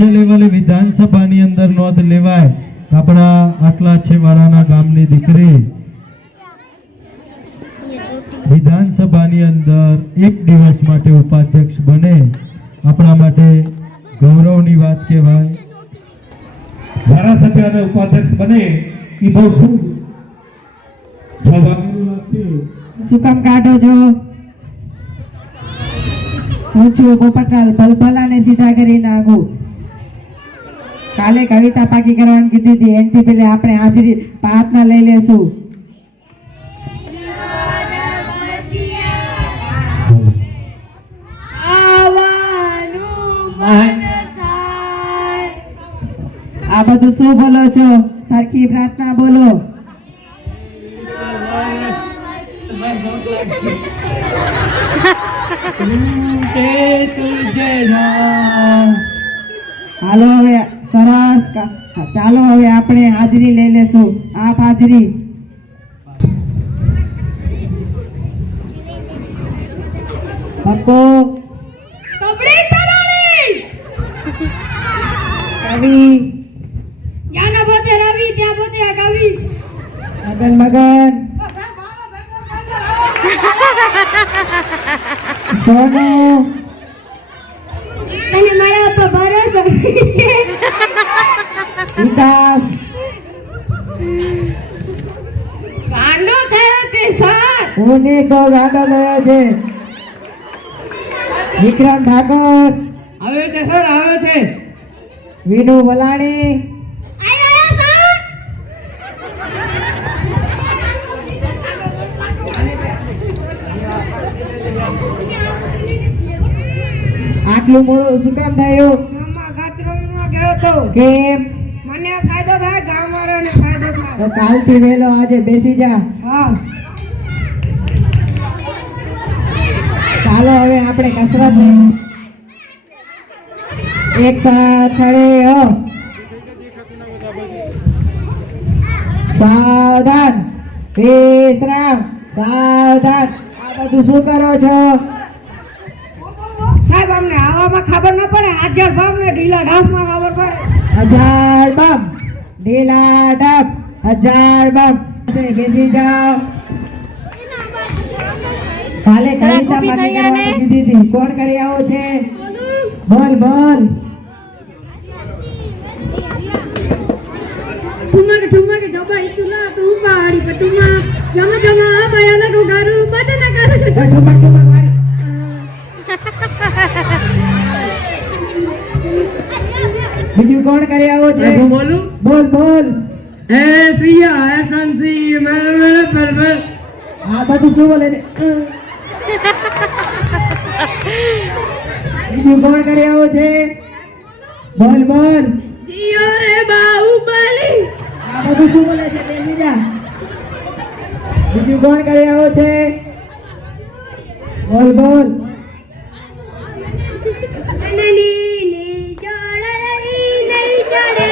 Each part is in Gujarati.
રાજ્ય લેવલે વિધાનસભાની અંદર નોંધ લેવાય. આપણા આટલા છેવાડાના ગામની દીકરી વિધાનસભાની અંદર એક દિવસ માટે ઉપાધ્યક્ષ બને, આપણા માટે ગૌરવની વાત કહેવાય. ધારાસભ્ય અને ઉપાધ્યક્ષ બને એ બહુ ખૂબ સૌભાગ્યની વાત છે. શું કામ કાઢો છો? હું છું પોપટલાલ, ભલભલાને સીધા કરી નાખું. કાલે કવિતા પાકી કરવાની કીધી હતી, એનથી પેલે આપણે હાજરી પ્રાર્થના લઈ લેશું. આ બધું શું બોલો છો? સરખી પ્રાર્થના બોલો. હાલો હવે સરસ, ચાલો હવે આપણે હાજરી લઈ લેશું. આપ હાજરી. પક્કો કવિ યાના બોતે રવિ ત્યાં બોતે આ કવિ મગન મગન સોનુ અને મારા પર ભરોસો વિકાસ ગાંડો થયો કે સર ઉની તો ગાડો થયો છે. વિક્રમ ઠાકોર આવે છે સર, આવે છે. વિનુ વલાણી આયો સર આટલું મોડું શું કામ થયું? મામા ગાત્રોમાં ગયો તો કેમ? મને ફાયદો થાય, ગામવાળાને ફાયદો થાય. તો કાલથી વહેલો આજે બેસી જા. હા ચાલો હવે આપણે કસરત લઈએ. એક સાથ ખડે હો. સાવધાન, વિશ્રામ, સાવધાન. આ બધું શું કરો છો? સાહેબ અમને આવામાં ખબર ન પડે, હાજર ભાવને ઢીલા ઢાફમાં ખબર પડે. 1000 બમ, ઢીલા ઢપ, 1000 બમ. બેસી જાઓ. કાલે કવિતા પાકી કરવાની કીધી હતી, કોણ કરી આવો છે? બોલ બોલ. ઠુમક જબા ઇતુલા તું પાડી પટુમા જમ જમા બયાલા કો ગારુ બદના કર ઠુમક ઠુમક વાળી. બીજું કોણ કરી આવો છે? હું બોલું? બોલ બોલ. એ પ્રિયા એ સંસી મેરે પરવર. આ બધું શું બોલે છે? બીજું કોણ કરી આવો છે? બોલ બોલ. જીઓ રે બાહુબલી આ બધું શું બોલે છે? બેસી જા. બીજું કોણ કરી આવો છે? બોલ બોલ. નની ને જોડે નહીં જોડે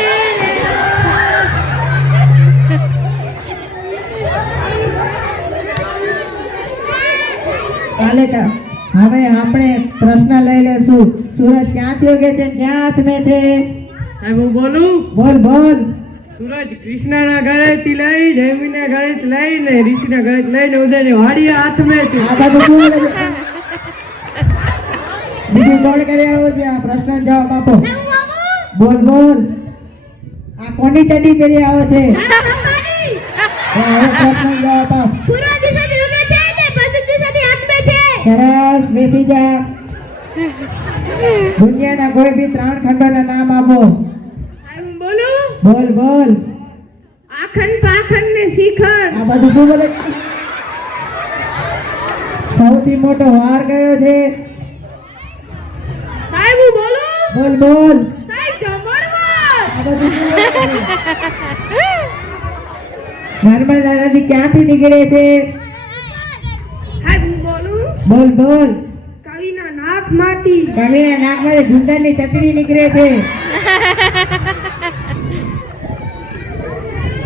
ચાલે કા હવે આપણે પ્રશ્ન લઈ લેશું. સૂરજ ક્યાંથી ઉગે છે, ક્યાં હાથમે છે? સાહેબ હું બોલું? બોલ બોલ. સૂરજ કૃષ્ણના ઘરેથી લઈ, જયમીના ઘરેથી લઈને, ઋષિના ઘરેથી લઈને ઉદયની વાડી હાથમાં છે. આ બધું શું બોલે છે? બીજું કોણ કરી આવો છે? આ પ્રશ્ન જવાબ આપો. બોલ બોલ. આ કોની ચડી કરી આવો છે? હવે પ્રશ્ન જવાબ આપ. પૂર્વ દિશાથી ઉગે છે ને પશ્ચિમ દિશાથી હાથમાં છે. સરસ, બેસી જા. દુનિયાના કોઈ બી 3 ખંડોના નામ આપો. હું બોલું? બોલ બોલ. આખંડ પાખંડ ને શિખર આ બધું શું બોલે છે? સૌથી મોટો વાર કયો છે? સાહેબ હું બોલું? બોલ બોલ. સાહેબ જમણવાર આ બધું શું બોલે છે? નર્મદા નદી ક્યાંથી નીકળે છે? સાહેબ હું બોલું? બોલ બોલ. કવિના નાકમાંથી કવિના નાકમાંથી ગુંદરની ચટણી નીકળે છે.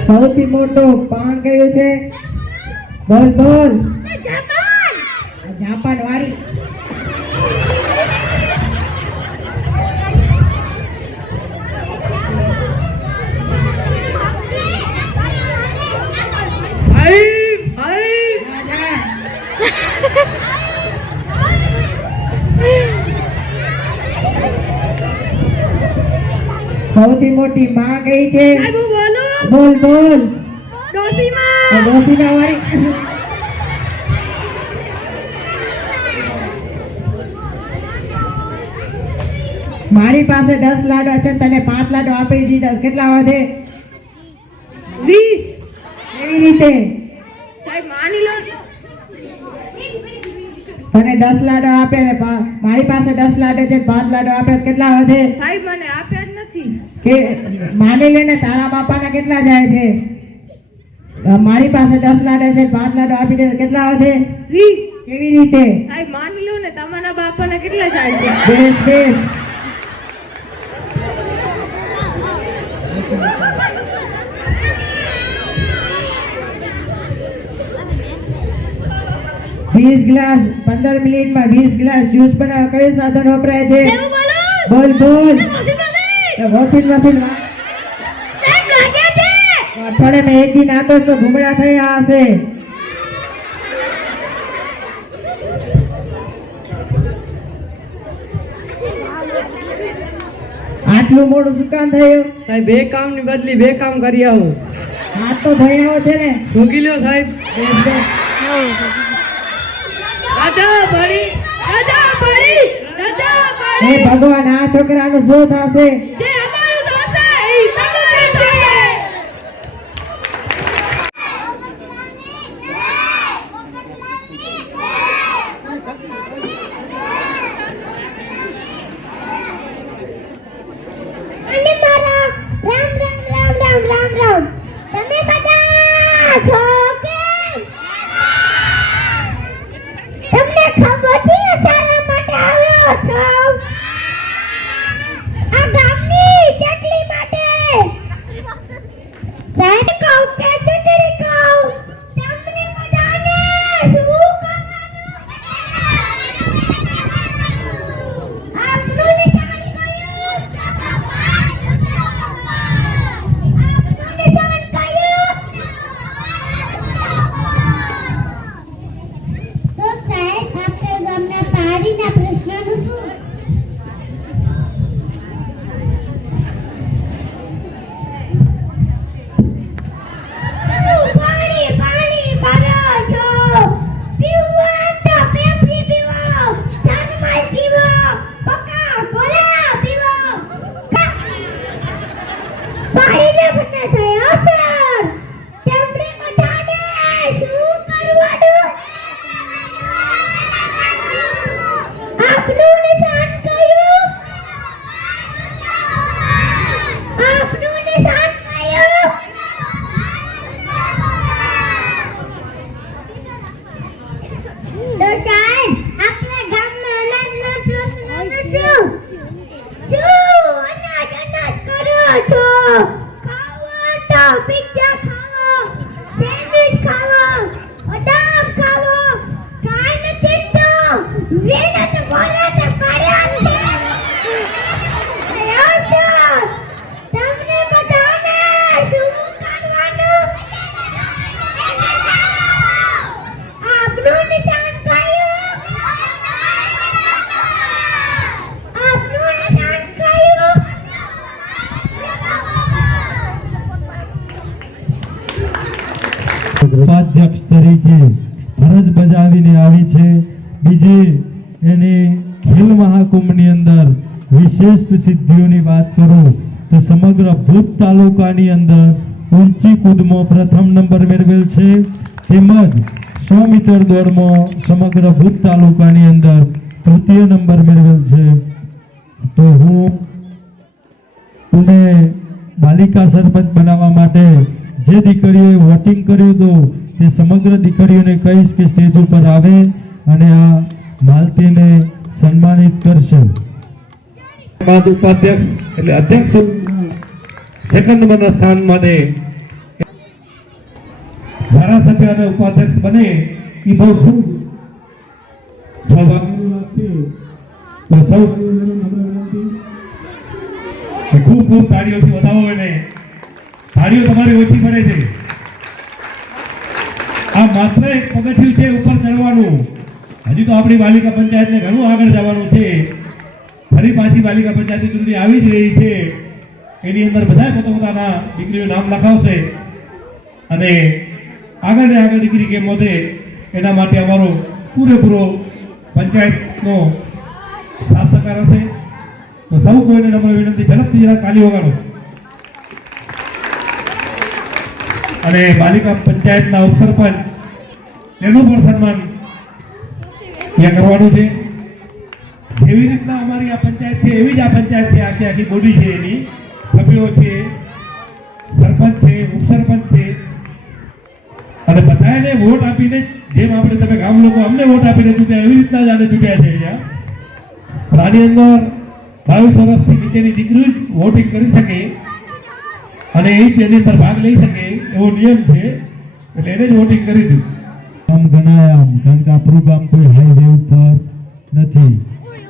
સૌથી મોટો પાન કયું છે? બોલ બોલ. જાપાન જાપાન વાળી. સૌથી મોટી માં કઈ છે? સાહેબ હું બોલું? બોલ બોલ. ડોસીમાં. ડોસીના વાળી. મારી પાસે 10 લાડવા છે, તને 5 લાડવા આપી દીધા, કેટલા વધે? 20. કેવી રીતે? સાહેબ માની લો. તને 10 લાડવા આપે ને મારી પાસે 10 લાડવા છે, 5 લાડવા આપે, કેટલા વધે? સાહેબ મને આપ્યા જ નથી. કે માની લે ને, તારા બાપાના કેટલા જાય છે? મારી પાસે 10 લાડવા છે, 5 લાડવા આપી દે, કેટલા વધે? 20. કેવી રીતે? સાહેબ માની લો ને, તમારા બાપાના કેટલા જાય છે? બેસ બેસ. વીસ ગ્લાસ 15 મિનિટમાં 20 ગ્લાસ જ્યુસ બનાવવા કયું સાધન વપરાય છે? સાહેબ હું બોલું? બોલ બોલ. ડોસીમાં નહીં. Washing machine. સાહેબ લાગે છે. અઠવાડિયામાં એક દિન આતો તો ઘૂમડા થયા હશે. આટલું મોડું શું કામ થયું? સાહેબ બે કામ ની બદલી બે કામ કરી આવું. હાથ તો ધોયાઓ છે ને? ઢોકી લ્યો સાહેબ. બેસ બેસ. રાજા પડી. રાજા પડી. રાજા હે પડી. ભગવાન, આ છોકરાનું શું થશે? જે અમારું દોસ્ત છે એ તમારે જોઈએ. અને મારા રામ રામ રામ રામ રામ રામ. તમે બધા છો કેમ? તમને ખબર છે શાના માટે આવ્યો છો? આ ગામની ચટણી માટે. સાહેબ કહું કે ચટણી કહું? તમને બધાને શું કરવાનું? આપનું નિશાન કયું? આપનું નિશાન કયું? તો સાહેબ આપણે ગામના પાણીના પ્રશ્નનું શું? પાણી પાણી ભરો છો. પીવું તો પેપી પીવો, ચાનમાઈ પીવો, પકા કોલા પીવો. પાણીને મને થયો અસર. તમને બધાને શું કરવાનું? આપનું નિશાન કયું? આપનું નિશાન કયું? તો સાહેબ આપણા ગામમાં અનાજના પ્રશ્નોનું શું? શું અનાજ અનાજ કરો છો? ખાવો તો પિઝા ખાવો, સેન્ડવિચ ખાવો, બદામ ખાવો, કાંઈ નથી તો વેણત બોલત કર્યા છે. તમને બધાને શું કરવાનું? આપનું નિશાન કયું? આપનું નિશાન કયું? ઉપાધ્યક્ષ તરીકે ફરજ બજાવીને આવી છે. બીજી એની ખેલ મહાકુંભની અંદર વિશિષ્ટ સિદ્ધિઓની વાત કરું તો સમગ્ર ભૂત તાલુકાની અંદર ઊંચી કૂદમાં પ્રથમ નંબર મેળવેલ છે, તેમજ 100 મીટર દોડમાં સમગ્ર ભૂત તાલુકાની અંદર તૃતીય નંબર મેળવેલ છે. તો હું અને બાલિકા સરપંચ બનાવવા માટે જે દીકરીઓએ વોટિંગ કર્યું હતું તે સમગ્ર દીકરીઓને કહીશ કે સ્ટેજ ઉપર આવે અને આ માલતીને સન્માનિત કરશે. બાદ ઉપાધ્યક્ષ એટલે અધ્યક્ષ સેકન્ડ નંબરના સ્થાન માટે ધારાસભ્ય અને ઉપાધ્યક્ષ બને એ બહુ ખૂબ સૌભાગ્યની વાત છે. તો સૌ ખૂબ ખૂબ તાળીઓથી વધાવો એને. તાળીઓ તમારી ઓછી પડે છે. આ માત્ર એક પગથિયું છે ઉપર ચડવાનું. હજી તો આપણી બાલિકા પંચાયતને ઘણું આગળ જવાનું છે. ફરી પાછી બાલિકા પંચાયતની ચૂંટણી આવી જ રહી છે. એની અંદર બધા પોતાના દીકરીઓ નામ લખાવશે અને આગળ ને આગળ દીકરી કેમ વધે એના માટે અમારો પૂરેપૂરો પંચાયતનો સાથ સહકાર હશે. તો સૌ કોઈને નમ્ર વિનંતી, ઝડપથી જરા તાલી વગાડો. અને બાલિકા પંચાયતના ઉપસરપંચ એનું પણ સન્માન ત્યાં કરવાનું છે. જેવી રીતના અમારી આ પંચાયત છે એવી જ આ પંચાયત છે, આખી આખી બોડી છે, એની સભ્યો છે, સરપંચ છે, ઉપસરપંચ છે અને બધાને વોટ આપીને જેમ આપણે તમે ગામ લોકો અમને વોટ આપીને ચૂંટ્યા એવી રીતના જ આને ચૂંટ્યા છે. અહીંયા આની અંદર 22 વર્ષથી નીચેની દીકરી જ વોટિંગ કરી શકે અને એ જ એની અંદર ભાગ લઈ શકે એવો નિયમ છે, એટલે એને જ વોટિંગ કરી દીધું. ગામ ગણાય આમ, કારણ કે આપણું ગામ કોઈ હાઈવે ઉપર નથી.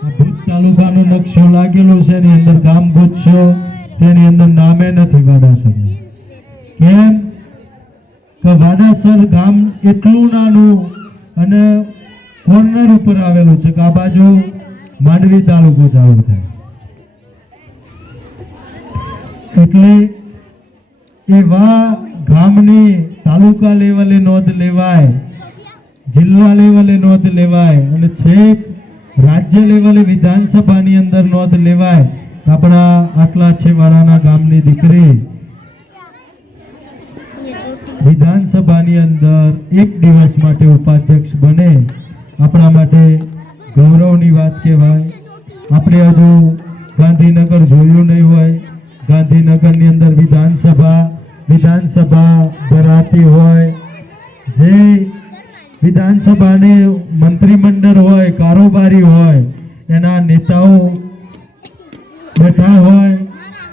આ ભુજ તાલુકાનો નકશો લાગેલો છે, એની અંદર ગામ ગોતશો તેની અંદર નામે નથી વાડાસર. કેમ કે વાડાસર ગામ એટલું નાનું અને કોર્નર ઉપર આવેલું છે કે આ બાજુ માંડવી તાલુકો ચાલુ થાય, એટલે એવા ગામની તાલુકા લેવલે નોંધ લેવાય, જિલ્લા લેવલે નોંધ લેવાય અને છેક રાજ્ય લેવલે વિધાનસભાની અંદર નોંધ લેવાય. આપણા આટલા છેવાડાના ગામની દીકરી વિધાનસભાની અંદર એક દિવસ માટે ઉપાધ્યક્ષ બને, આપણા માટે ગૌરવની વાત કહેવાય. આપણે હજુ ગાંધીનગર જોયું નહીં હોય, ગાંધીનગરની અંદર વિધાનસભા ભરાતી હોય, જે વિધાનસભાને મંત્રીમંડળ હોય, કારોબારી હોય, એના નેતાઓ બેઠા હોય,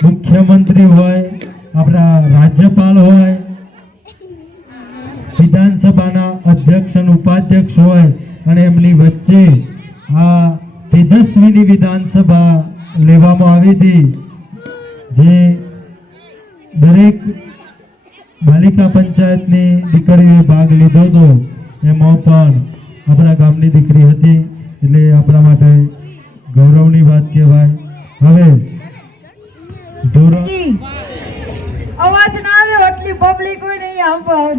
મુખ્યમંત્રી હોય, આપણા રાજ્યપાલ હોય, વિધાનસભાના અધ્યક્ષ અને ઉપાધ્યક્ષ હોય અને એમની વચ્ચે આ તેજસ્વીની વિધાનસભા લેવામાં આવી હતી, જે દરેક બાલિકા પંચાયતની દીકરીઓએ ભાગ લીધો હતો. એમાં પણ આપણા ગામની દીકરી હતી, એટલે આપણા માટે ગૌરવની વાત કહેવાય. હવે અવાજ ના આવે એટલી પબ્લિક હોય ને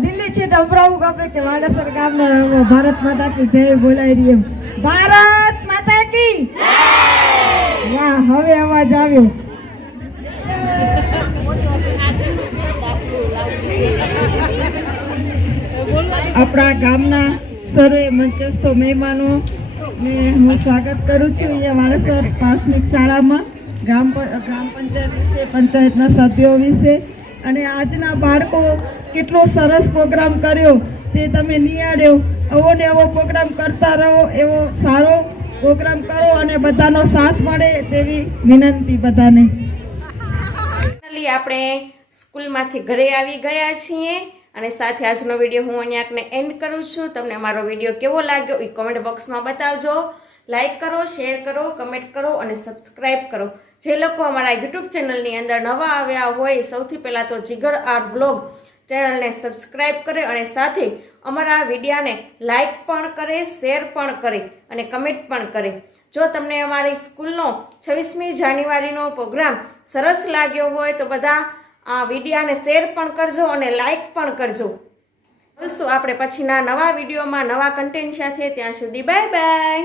દિલ્હી છે અમરાવું કાપે કે વાડાસર ગામના ભારત માતા કી જય બોલાઈ રહી એમ. ભારત માતા કી વાહ, હવે અવાજ આવ્યો. આપણા ગામના સર્વે મંચસ્થ મહેમાનો ને હું સ્વાગત કરું છું અહીંયા વાડાસર પ્રાથમિક શાળામાં ગ્રામ પંચાયત વિશે, પંચાયતના સભ્યો વિશે. અને આજના બાળકો કેટલો સરસ પ્રોગ્રામ કર્યો તે તમે નિહાળ્યો. આવો ને એવો પ્રોગ્રામ કરતા રહો, એવો સારો પ્રોગ્રામ કરો અને બધાનો સાથ મળે તેવી વિનંતી બધાને. આપણે સ્કૂલમાંથી ઘરે આવી ગયા છીએ અને સાથે આજનો વિડીયો હું અહીંયાને એન્ડ કરું છું. તમને અમારો વિડીયો કેવો લાગ્યો એ કમેન્ટ બોક્સમાં બતાવજો. લાઈક કરો, શેર કરો, કમેન્ટ કરો અને સબસ્ક્રાઈબ કરો. જે લોકો અમારા યુટ્યુબ ચેનલની અંદર નવા આવ્યા હોય સૌથી પહેલાં તો જીગર આર વ્લોગ ચેનલને સબસ્ક્રાઈબ કરે અને સાથે અમારા વિડીયાને લાઈક પણ કરે, શેર પણ કરે અને કમેન્ટ પણ કરે. જો તમને અમારી સ્કૂલનો 26મી જાન્યુઆરીનો પ્રોગ્રામ સરસ લાગ્યો હોય તો બધા આ વિડીયાને શેર પણ કરજો અને લાઈક પણ કરજો. મળશું આપણે પછીના નવા વિડીયોમાં નવા કન્ટેન્ટ સાથે. ત્યાં સુધી બાય બાય.